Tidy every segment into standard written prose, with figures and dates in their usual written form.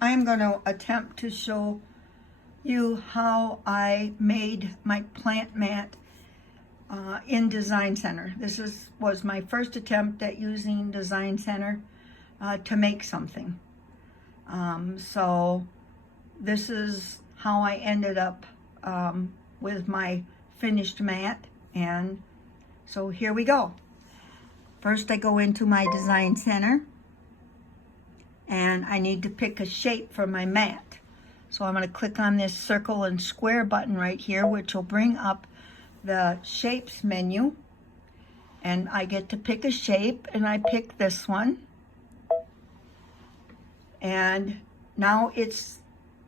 I'm going to attempt to show you how I made my plant mat in Design Center. This was my first attempt at using Design Center to make something. So this is how I ended up with my finished mat, and so here we go. First I go into my Design Center and I need to pick a shape for my mat. So I'm going to click on this circle and square button right here, which will bring up the shapes menu, and I get to pick a shape, and I pick this one. And now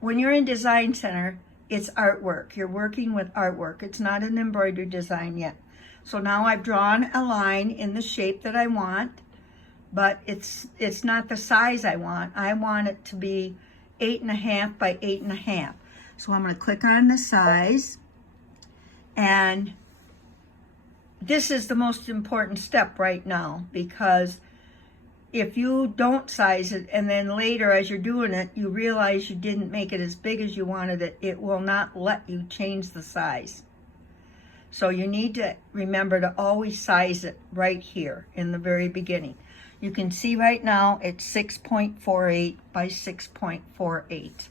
when you're in Design Center, it's artwork. You're working with artwork. It's not an embroidery design yet. So now I've drawn a line in the shape that I want, but it's not the size I want. I want it to be 8.5 by 8.5. So I'm going to click on the size, and this is the most important step right now, because if you don't size it and then later as you're doing it you realize you didn't make it as big as you wanted it, it will not let you change the size. So you need to remember to always size it right here in the very beginning. You can see right now it's 6.48 by 6.48.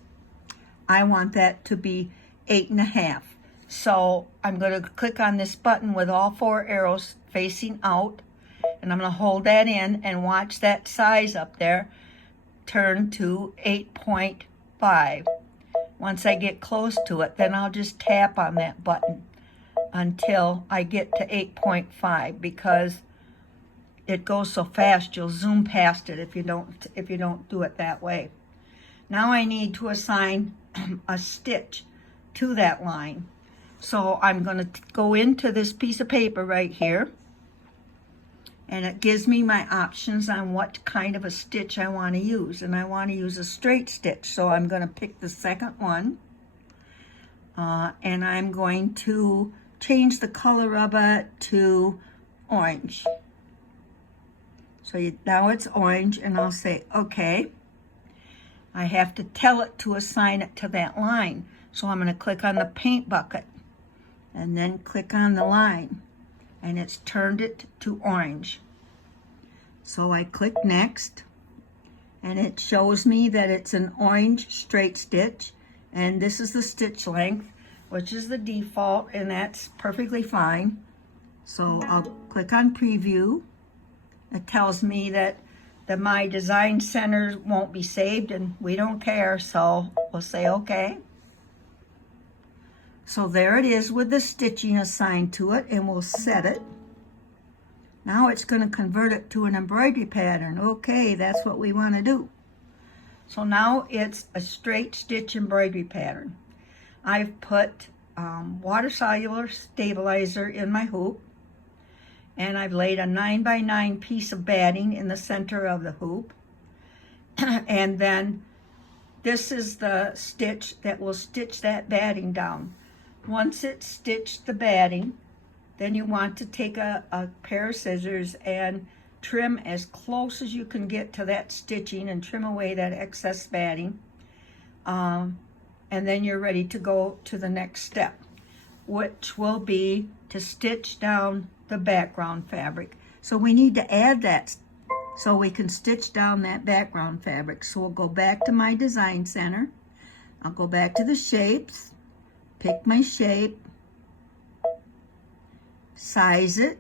I want that to be 8.5. So I'm going to click on this button with all 4 arrows facing out, and I'm going to hold that in and watch that size up there turn to 8.5. Once I get close to it, then I'll just tap on that button until I get to 8.5, because it goes so fast you'll zoom past it if you don't do it that way. Now I need to assign a stitch to that line. So I'm going to go into this piece of paper right here, and it gives me my options on what kind of a stitch I want to use. And I want to use a straight stitch, so I'm going to pick the second one, and I'm going to change the color of it to orange. So now it's orange, and I'll say okay. I have to tell it to assign it to that line, so I'm going to click on the paint bucket and then click on the line, and it's turned it to orange. So I click next, and it shows me that it's an orange straight stitch, and this is the stitch length, which is the default, and that's perfectly fine. So I'll click on preview. It tells me that my Design Center won't be saved, and we don't care, so we'll say okay. So there it is with the stitching assigned to it, and we'll set it. Now it's going to convert it to an embroidery pattern. Okay, that's what we want to do. So now it's a straight stitch embroidery pattern. I've put water-soluble stabilizer in my hoop, and I've laid a 9x9 piece of batting in the center of the hoop. And then this is the stitch that will stitch that batting down. Once it's stitched the batting, then you want to take a pair of scissors and trim as close as you can get to that stitching and trim away that excess batting. And then you're ready to go to the next step, which will be to stitch down the background fabric. So we need to add that so we can stitch down that background fabric. So we'll go back to my Design Center. I'll go back to the shapes, pick my shape, size it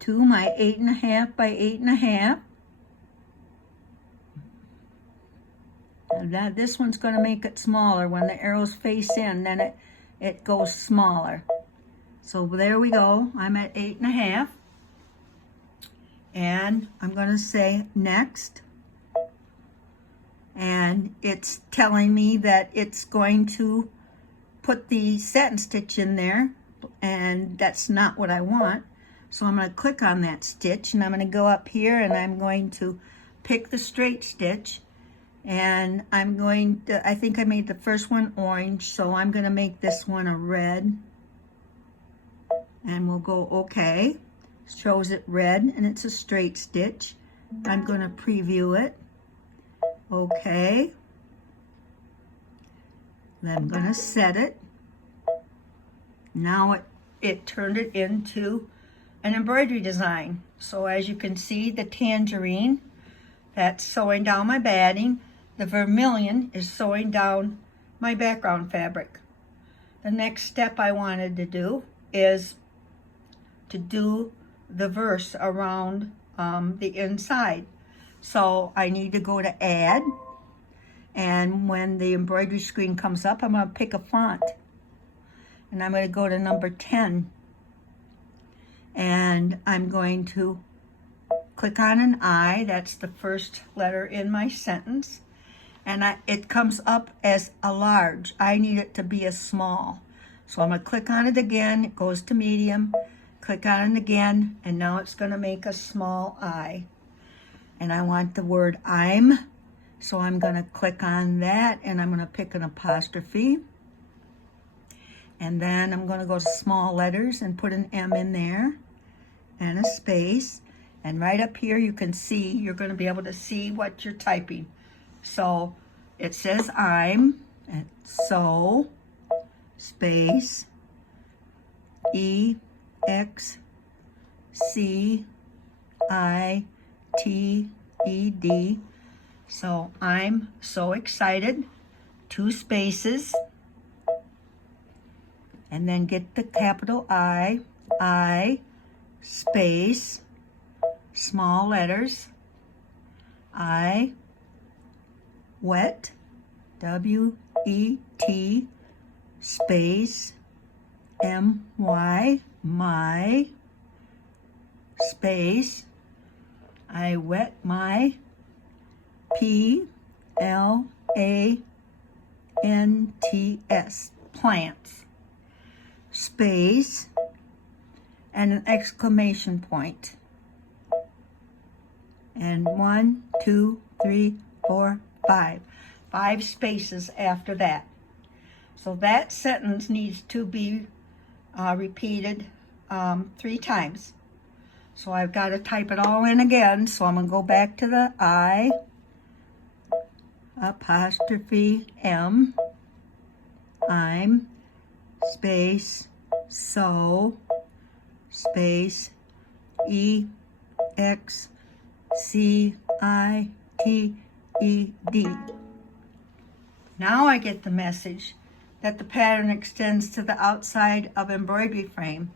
to my 8.5 by 8.5. And this one's going to make it smaller. When the arrows face in, then it goes smaller. So there we go. I'm at 8.5. And I'm going to say next. And it's telling me that it's going to put the satin stitch in there, and that's not what I want. So I'm going to click on that stitch, and I'm going to go up here, and I'm going to pick the straight stitch, and I'm going to, I think I made the first one orange, so I'm going to make this one a red, and we'll go okay. Shows it red, and it's a straight stitch. I'm going to preview it, Okay. Then I'm gonna set it. Now it turned it into an embroidery design. So as you can see, the tangerine, that's sewing down my batting. The vermilion is sewing down my background fabric. The next step I wanted to do is to do the verse around the inside. So I need to go to add, and when the embroidery screen comes up, I'm going to pick a font, and I'm going to go to number 10, and I'm going to click on an I. That's the first letter in my sentence, and it comes up as a large. I need it to be a small. So I'm going to click on it again. It goes to medium. Click on it again, and now it's going to make a small I. And I want the word I'm, so I'm going to click on that, and I'm going to pick an apostrophe. And then I'm going to go to small letters and put an M in there and a space. And right up here you can see, you're going to be able to see what you're typing. So it says I'm, and so, space, EXCITED. So I'm so excited, 2 spaces, and then get the capital I space, small letters, I, wet, W-E-T, space, M-Y, my, space, I wet my, P-L-A-N-T-S, plants, space, and an exclamation point. And 1, 2, 3, 4, 5. 5 spaces after that. So that sentence needs to be repeated 3 times. So I've got to type it all in again. So I'm going to go back to the I, apostrophe M, I'm, space, so, space, E-X-C-I-T-E-D. Now I get the message that the pattern extends to the outside of embroidery frame.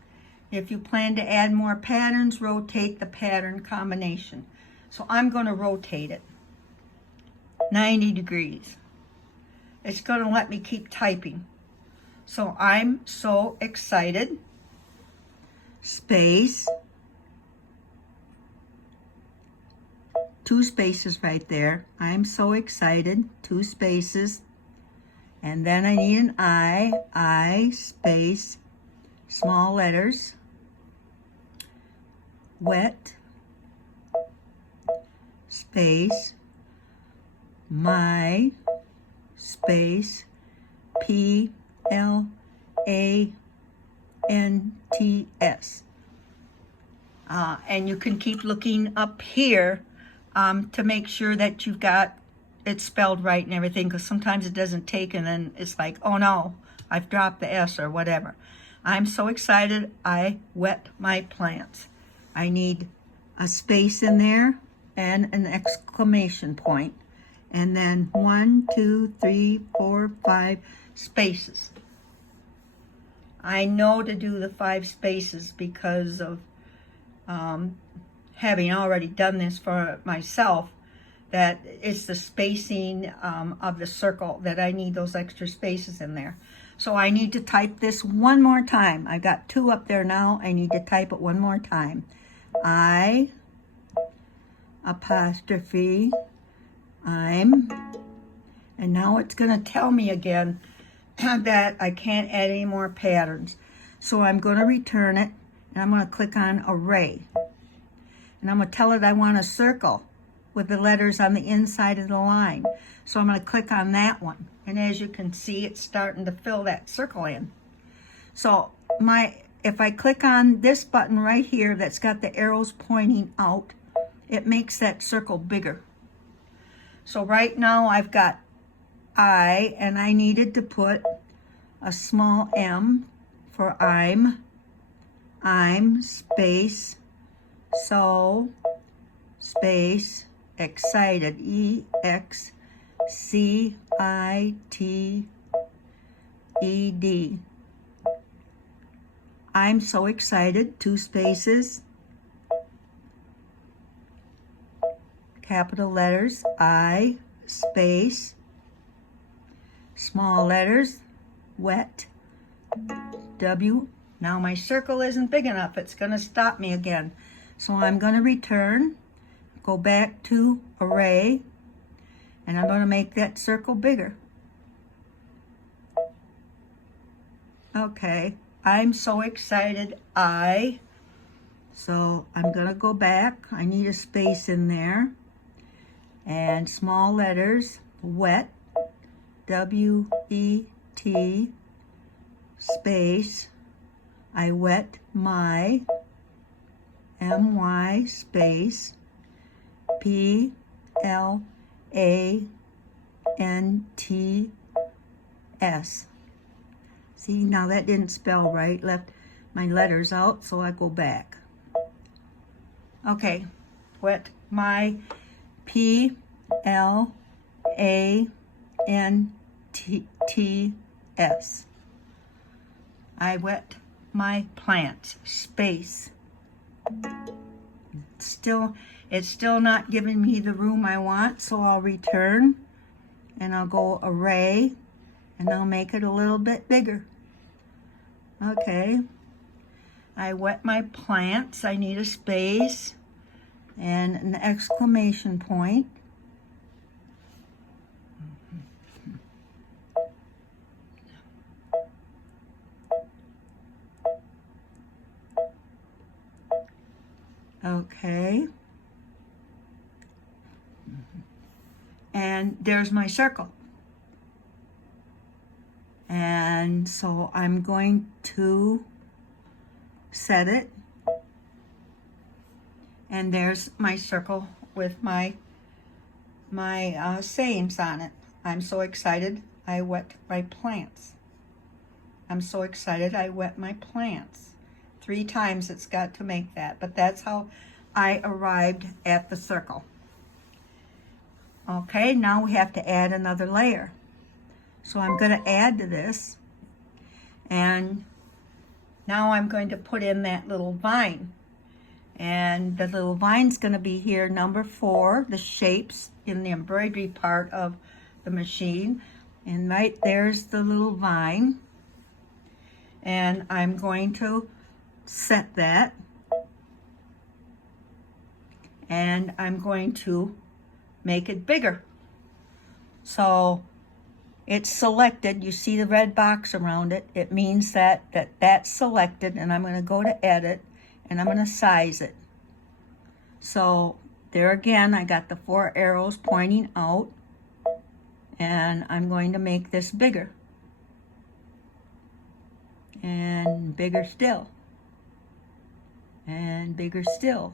If you plan to add more patterns, rotate the pattern combination. So I'm going to rotate it 90 degrees. It's going to let me keep typing. So I'm so excited, space, 2 spaces right there. I'm so excited, 2 spaces. And then I need an I, space, small letters, wet, space, my, space, P-L-A-N-T-S. And you can keep looking up here to make sure that you've got it spelled right and everything, because sometimes it doesn't take, and then it's like, oh no, I've dropped the S or whatever. I'm so excited, I wet my plants. I need a space in there and an exclamation point. And then 1, 2, 3, 4, 5 spaces. I know to do the 5 spaces because of having already done this for myself, that it's the spacing of the circle that I need those extra spaces in there. So I need to type this one more time. I've got 2 up there now. I need to type it one more time. I, apostrophe, I'm, and now it's going to tell me again that I can't add any more patterns. So I'm going to return it, and I'm going to click on Array. And I'm going to tell it I want a circle with the letters on the inside of the line. So I'm going to click on that one. And as you can see, it's starting to fill that circle in. So if I click on this button right here that's got the arrows pointing out, it makes that circle bigger. So right now I've got I, and I needed to put a small m for I'm space, so space excited, EXCITED. I'm so excited, 2 spaces, capital letters, I space, small letters, wet, W. Now my circle isn't big enough. It's going to stop me again. So I'm going to return, go back to array, and I'm going to make that circle bigger. Okay, I'm so excited, so I'm going to go back. I need a space in there. And small letters, wet, W-E-T, space, I wet my, M-Y, space, P-L-A-N-T-S. See, now that didn't spell right, left my letters out, so I go back. Okay, wet my, P-L-A-N-T-S. I wet my plants, space. It's still not giving me the room I want, so I'll return and I'll go array and I'll make it a little bit bigger. Okay, I wet my plants. I need a space and an exclamation point. Okay, and there's my circle. And so I'm going to set it, and there's my circle with my sayings on it. I'm so excited, I wet my plants. I'm so excited, I wet my plants. 3 times it's got to make that, but that's how I arrived at the circle. Okay, now we have to add another layer. So I'm going to add to this, and now I'm going to put in that little vine. And the little vine's going to be here, number 4, the shapes in the embroidery part of the machine. And right there's the little vine. And I'm going to set that. And I'm going to make it bigger. So it's selected. You see the red box around it. It means that that's selected, and I'm going to go to edit, and I'm going to size it. So there again, I got the 4 arrows pointing out, and I'm going to make this bigger. And bigger still. And bigger still.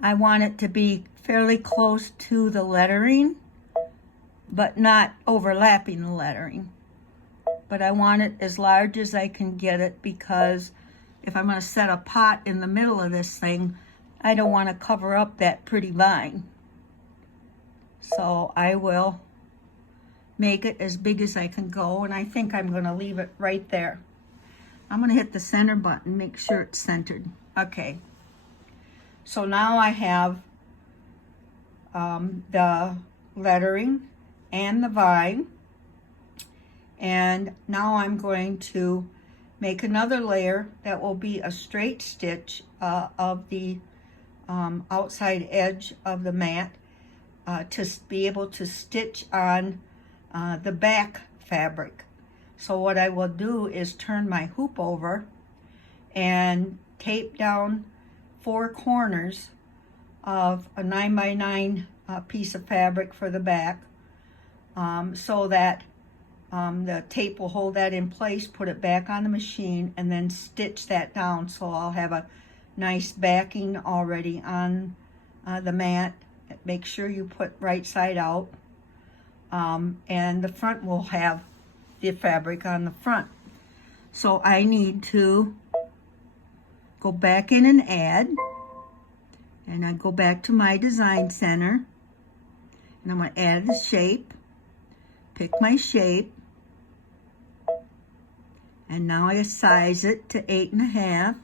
I want it to be fairly close to the lettering, but not overlapping the lettering. But I want it as large as I can get it, because if I'm going to set a pot in the middle of this thing, I don't want to cover up that pretty vine. So I will make it as big as I can go, and I think I'm going to leave it right there. I'm going to hit the center button, make sure it's centered. Okay. So now I have the lettering and the vine, and now I'm going to make another layer that will be a straight stitch of the outside edge of the mat to be able to stitch on the back fabric. So what I will do is turn my hoop over and tape down 4 corners of a 9x9 piece of fabric for the back, so that the tape will hold that in place, put it back on the machine, and then stitch that down, so I'll have a nice backing already on the mat Make sure you put right side out. And the front will have the fabric on the front. So I need to go back in and add. And I go back to my design center. And I'm going to add the shape. Pick my shape. And now I size it to 8.5.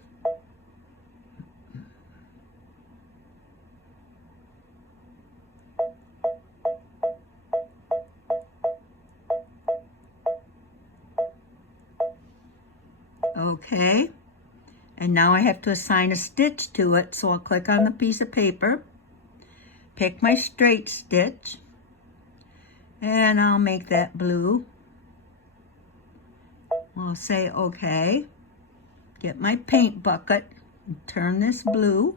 Okay, and now I have to assign a stitch to it, so I'll click on the piece of paper, pick my straight stitch, and I'll make that blue. I'll say okay, get my paint bucket, and turn this blue,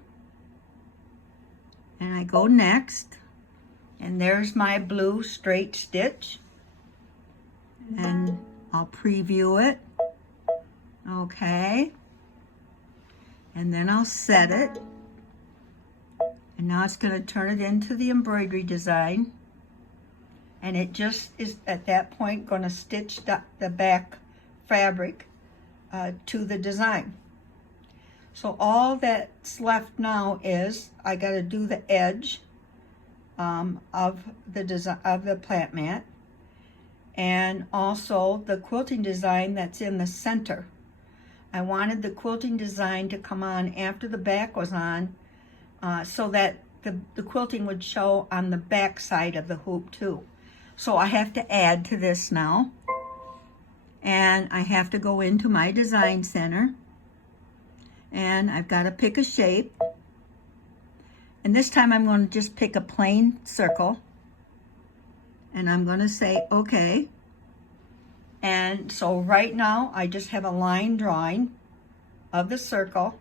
and I go next, and there's my blue straight stitch, and I'll preview it. Okay, and then I'll set it, and now it's going to turn it into the embroidery design, and it just is at that point going to stitch the back fabric to the design. So all that's left now is I got to do the edge of the design of the plant mat, and also the quilting design that's in the center. I wanted the quilting design to come on after the back was on, so that the quilting would show on the back side of the hoop too. So I have to add to this now. And I have to go into my design center. And I've got to pick a shape. And this time I'm going to just pick a plain circle. And I'm going to say okay. And so right now I just have a line drawing of the circle,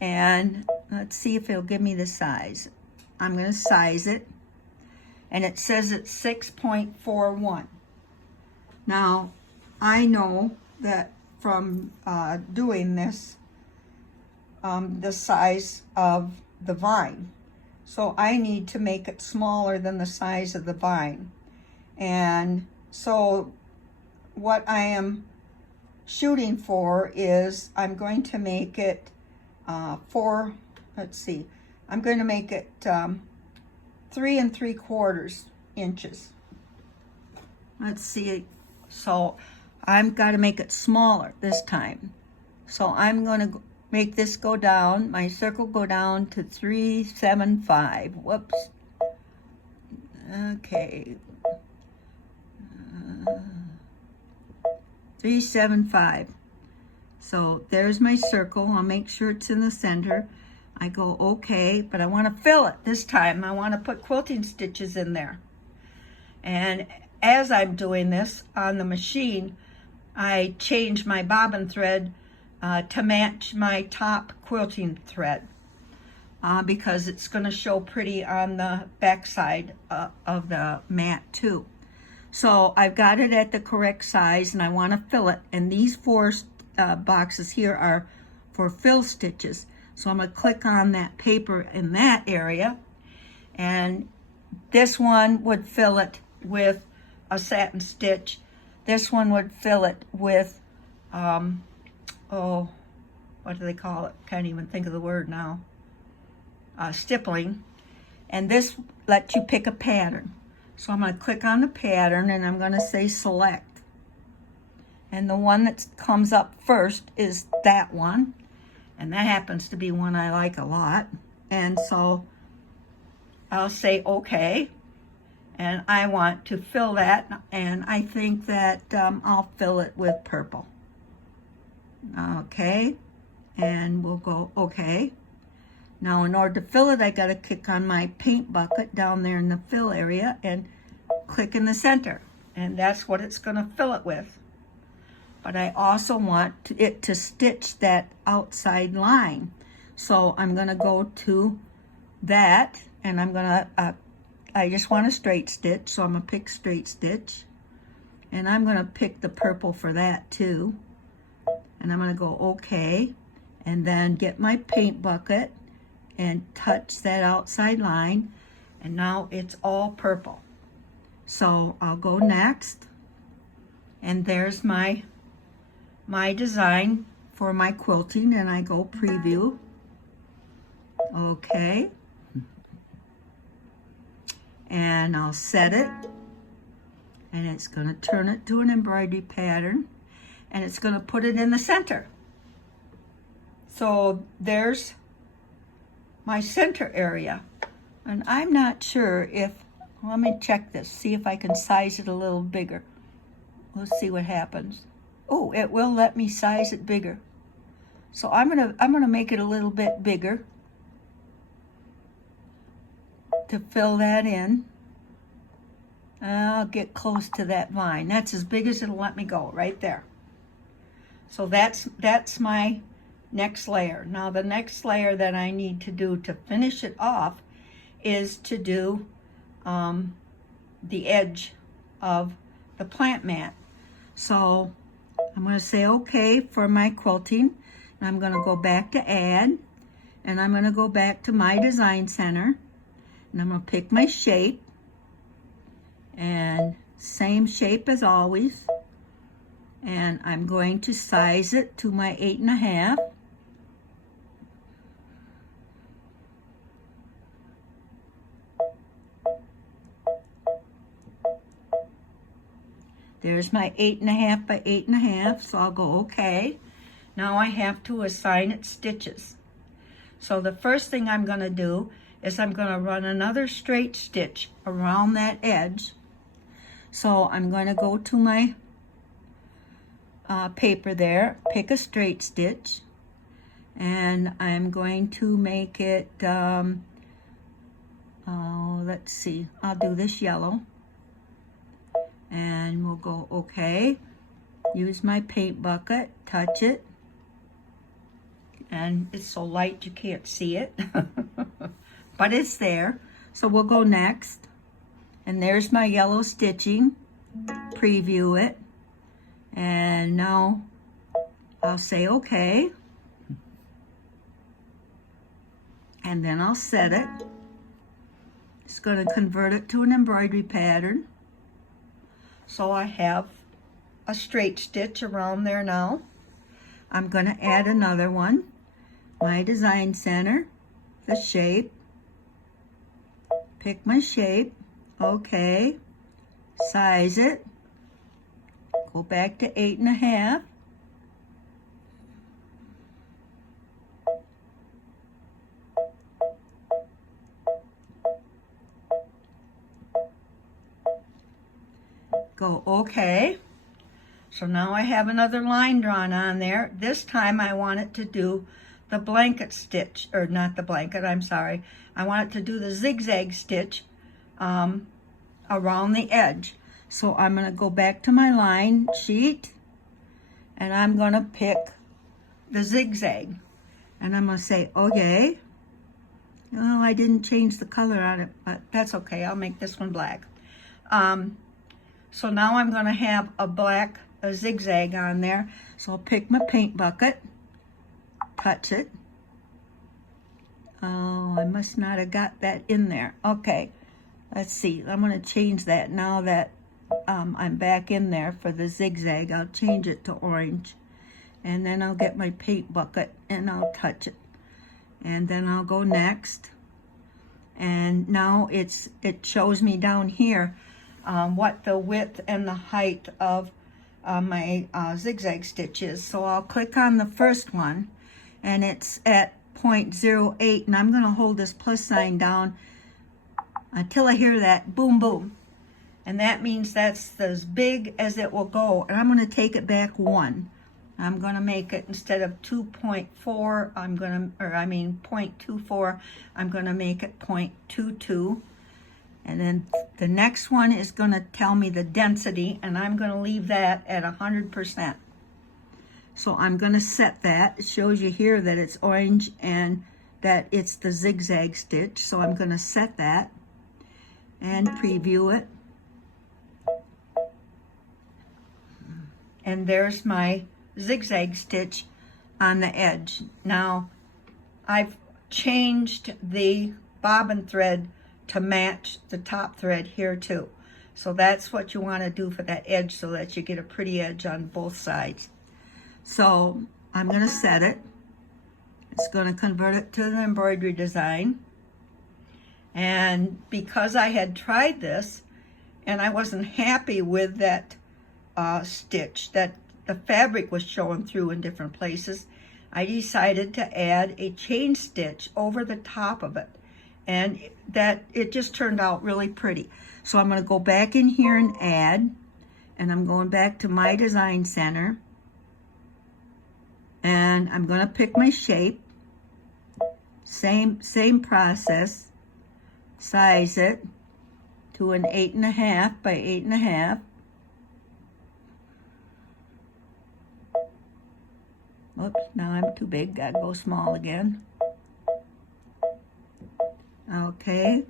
and let's see if it'll give me the size. I'm going to size it, and it says it's 6.41. Now I know that from doing this, the size of the vine, so I need to make it smaller than the size of the vine. And so what I am shooting for is I'm going to make it I'm going to make it 3 3/4 inches. Let's see, so I've got to make it smaller this time. So I'm going to make this go down, my circle go down to 375. Whoops. Okay. 375. So there's my circle. I'll make sure it's in the center. I go okay, but I want to fill it this time. I want to put quilting stitches in there. And as I'm doing this on the machine, I change my bobbin thread to match my top quilting thread because it's going to show pretty on the back side of the mat too. So I've got it at the correct size, and I want to fill it. And these 4 boxes here are for fill stitches. So I'm going to click on that paper in that area. And this one would fill it with a satin stitch. This one would fill it with, what do they call it? Can't even think of the word now. Stippling. And this lets you pick a pattern. So I'm going to click on the pattern, and I'm going to say select. And the one that comes up first is that one. And that happens to be one I like a lot. And so I'll say okay. And I want to fill that. And I think that I'll fill it with purple. Okay. And we'll go okay. Now, in order to fill it, I got to click on my paint bucket down there in the fill area and click in the center. And that's what it's going to fill it with. But I also want it to stitch that outside line. So I'm going to go to that, and I'm going to, I just want a straight stitch, so I'm going to pick straight stitch. And I'm going to pick the purple for that too. And I'm going to go okay. And then get my paint bucket and touch that outside line, and now it's all purple. So I'll go next, and there's my design for my quilting, and I go preview. Okay. And I'll set it, and it's going to turn it to an embroidery pattern, and it's going to put it in the center. So there's my center area, and I'm not sure if, let me check this, see if I can size it a little bigger. Let's see what happens. Oh, it will let me size it bigger. So I'm gonna make it a little bit bigger to fill that in. I'll get close to that vine. That's as big as it'll let me go, right there. So that's my next layer. Now the next layer that I need to do to finish it off is to do the edge of the plant mat. So I'm going to say okay for my quilting, and I'm going to go back to add, and I'm going to go back to my design center, and I'm going to pick my shape, and same shape as always, and I'm going to size it to my 8.5. There's my 8.5 by 8.5, so I'll go okay. Now I have to assign it stitches. So the first thing I'm going to do is I'm going to run another straight stitch around that edge. So I'm going to go to my paper there, pick a straight stitch, and I'm going to make it, let's see, I'll do this yellow. And we'll go okay, use my paint bucket, touch it, and it's so light you can't see it, but it's there. So we'll go next, and there's my yellow stitching, preview it, and now I'll say okay, and then I'll set it. It's going to convert it to an embroidery pattern. So I have a straight stitch around there now. I'm going to add another one. My design center, the shape. Pick my shape. Okay. Size it. Go back to 8.5. Go okay. So now I have another line drawn on there. This time I want it to do the blanket stitch, or not the blanket, I'm sorry. I want it to do the zigzag stitch around the edge. So I'm going to go back to my line sheet, and I'm going to pick the zigzag, and I'm going to say okay. Oh, I didn't change the color on it, but that's okay. I'll make this one black. So now I'm going to have a zigzag on there. So I'll pick my paint bucket, touch it. Oh, I must not have got that in there. Okay, let's see. I'm going to change that now that I'm back in there for the zigzag. I'll change it to orange. And then I'll get my paint bucket and I'll touch it. And then I'll go next. And now it shows me down here what the width and the height of my zigzag stitch is. So I'll click on the first one, and it's at 0.08, and I'm going to hold this plus sign down until I hear that boom boom, and that means that's as big as it will go. And I'm going to take it back 1. I'm going to make it, instead of 2.4, I'm going to, or I mean 0.24, I'm going to make it 0.22. And then the next one is going to tell me the density, and I'm going to leave that at 100%. So I'm going to set that. It shows you here that it's orange and that it's the zigzag stitch. So I'm going to set that and preview it. And there's my zigzag stitch on the edge. Now, I've changed the bobbin thread to match the top thread here too. So that's what you want to do for that edge so that you get a pretty edge on both sides. So I'm going to set it. It's going to convert it to an embroidery design. And because I had tried this and I wasn't happy with that stitch, that the fabric was showing through in different places, I decided to add a chain stitch over the top of it. And that it just turned out really pretty. So I'm going to go back in here and add, and I'm going back to my design center, and I'm going to pick my shape, same process, size it to an 8.5 by 8.5. Oops, now I'm too big, gotta go small again. Okay,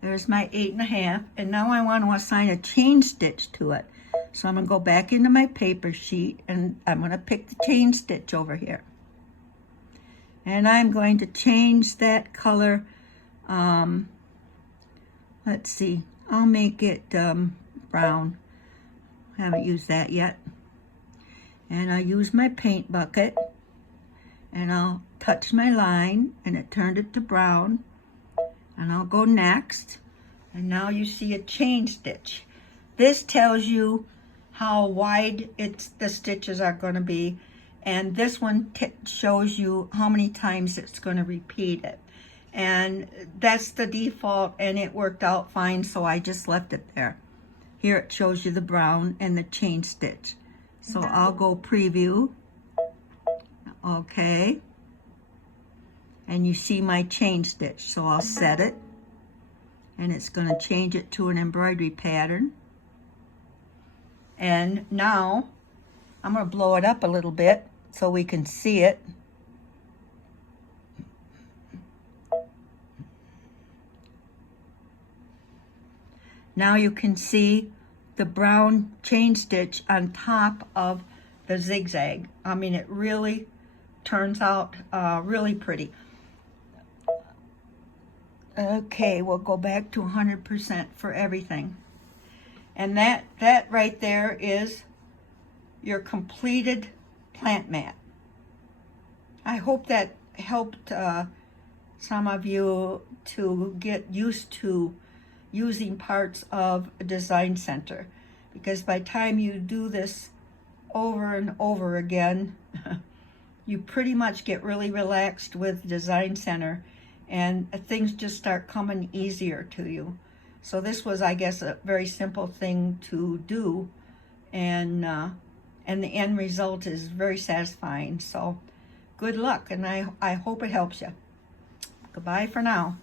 there's my 8.5, and now I want to assign a chain stitch to it. So I'm going to go back into my paper sheet, and I'm going to pick the chain stitch over here. And I'm going to change that color. Let's see, I'll make it brown. I haven't used that yet. And I'll use my paint bucket, and I'll touch my line, and it turned it to brown. And I'll go next, and now you see a chain stitch. This tells you how wide the stitches are going to be, and this one shows you how many times it's going to repeat it. And that's the default, and it worked out fine, so I just left it there. Here it shows you the brown and the chain stitch. So I'll go preview. Okay. And you see my chain stitch, so I'll set it, and it's going to change it to an embroidery pattern. And now I'm going to blow it up a little bit so we can see it. Now you can see the brown chain stitch on top of the zigzag. I mean, it really turns out really pretty. Okay, we'll go back to 100% for everything. And that right there is your completed plant mat. I hope that helped some of you to get used to using parts of a design center, because by the time you do this over and over again, you pretty much get really relaxed with design center, and things just start coming easier to you. So this was, I guess, a very simple thing to do, and the end result is very satisfying. So good luck, and I hope it helps you. Goodbye for now.